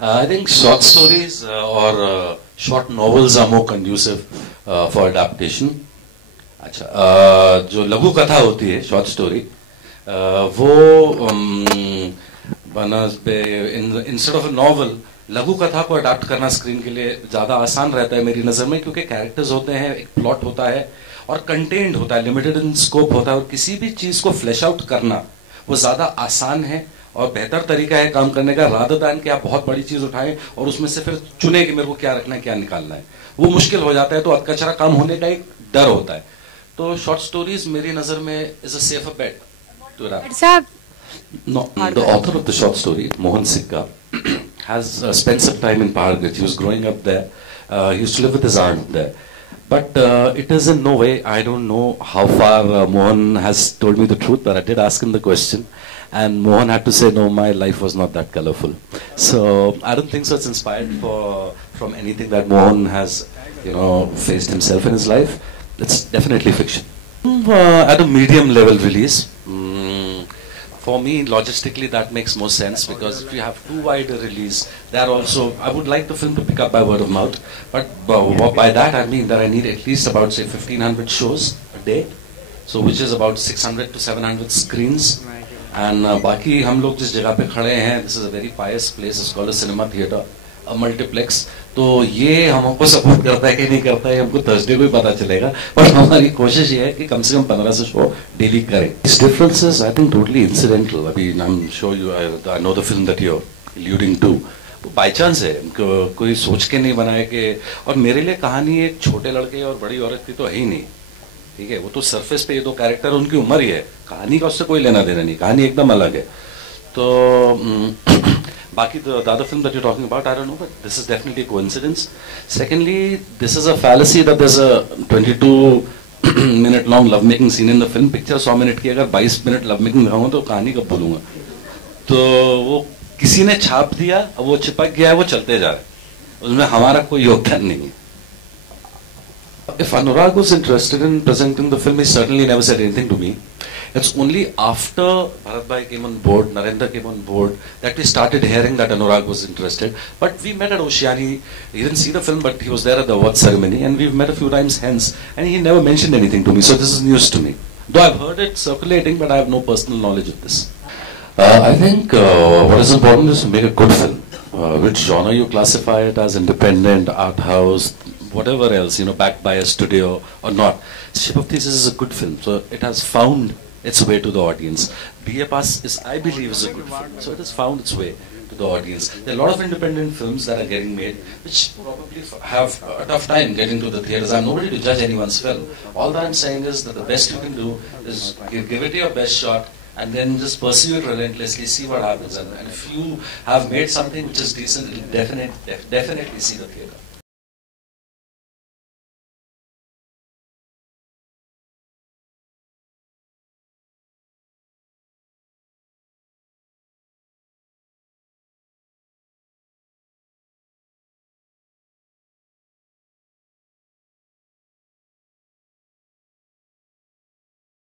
I think short stories or short novels are more conducive for adaptation. अच्छा, जो लघु कथा होती है शॉर्ट स्टोरी, वो इंस्टेड ऑफ अ नॉवल लघु कथा को अडाप्ट करना स्क्रीन के लिए ज्यादा आसान रहता है मेरी नजर में, क्योंकि कैरेक्टर्स होते हैं, एक प्लॉट होता है और कंटेंट होता है, लिमिटेड इन स्कोप होता है, और किसी भी चीज को फ्लैश आउट करना वो ज्यादा आसान है और बेहतर तरीका है काम करने का, रादर दैन कि आप बहुत बड़ी चीज उठाएं और उसमें से फिर चुने कि मेरे को क्या रखना है क्या निकालना है। वो मुश्किल हो जाता है, तो अधकचरा काम होने का एक डर होता है। तो शॉर्ट स्टोरीज मेरी नजर में is a safer bet to adopt. No, the author of the short story, Mohan Sikka, has spent some time in Paharganj. He was growing up there. He used to live with his aunt there. But it is in no way, I don't know how far Mohan has told me the truth, but I did ask him the question. And Mohan had to say, no, my life was not that colorful. So I don't think so it's inspired from anything that Mohan has, faced himself in his life. It's definitely fiction. At a medium level release, for me, logistically, that makes more sense, because if you have too wide a release, I would like the film to pick up by word of mouth. But by that I mean that I need at least about, say, 1,500 shows a day, so which is about 600 to 700 screens. And बाकी हम लोग जिस जगह पे खड़े हैं, this is a very pious place, it's called a cinema theater, a multiplex. तो ये हमको सपोर्ट करता है कि नहीं करता है हमको थर्सडे को ही पता चलेगा, पर हमारी कोशिश ये है कि कम से कम 15 से शो डेली करें। These differences I think totally incidental. I mean, I'm sure I know the film that you're alluding to. By chance है, कोई सोच के नहीं बनाया कि, और मेरे लिए कहानी एक छोटे लड़के और बड़ी औरत की तो है ही नहीं, ठीक है। वो तो सरफेस पे ये दो कैरेक्टर, उनकी उम्र ही है, कहानी का उससे कोई लेना देना नहीं, कहानी एकदम अलग है। तो बाकी the other film that you're talking about, I don't know, but this is definitely a coincidence. Secondly, this is a fallacy that there's a 22-minute long love making scene in the film. Picture 100 minute की, अगर 22 minute love making दिखाऊंगा तो कहानी कब बोलूंगा? तो वो किसी ने छाप दिया, अब वो चिपक गया है, वो चलते जा रहा है, उसमें हमारा कोई योगदान नहीं है। If Anurag was interested in presenting the film, he certainly never said anything to me. It's only after Bharat Bhai came on board, Narendra came on board, that we started hearing that Anurag was interested. But we met at Oceani. He didn't see the film, but he was there at the award ceremony, and we've met a few times hence, and he never mentioned anything to me. So this is news to me. Though I've heard it circulating, but I have no personal knowledge of this. I think what is important is to make a good film. Which genre you classify it as, independent, art house, whatever else, backed by a studio or not. Ship of Thesis is a good film, so it has found its way to the audience. B.A. Pass I believe, is a good film, so it has found its way to the audience. There are a lot of independent films that are getting made, which probably have a tough time getting to the theaters. I'm nobody to judge anyone's film. All that I'm saying is that the best you can do is give it your best shot, and then just pursue it relentlessly, see what happens. And if you have made something which is decent, you'll definitely see the theater.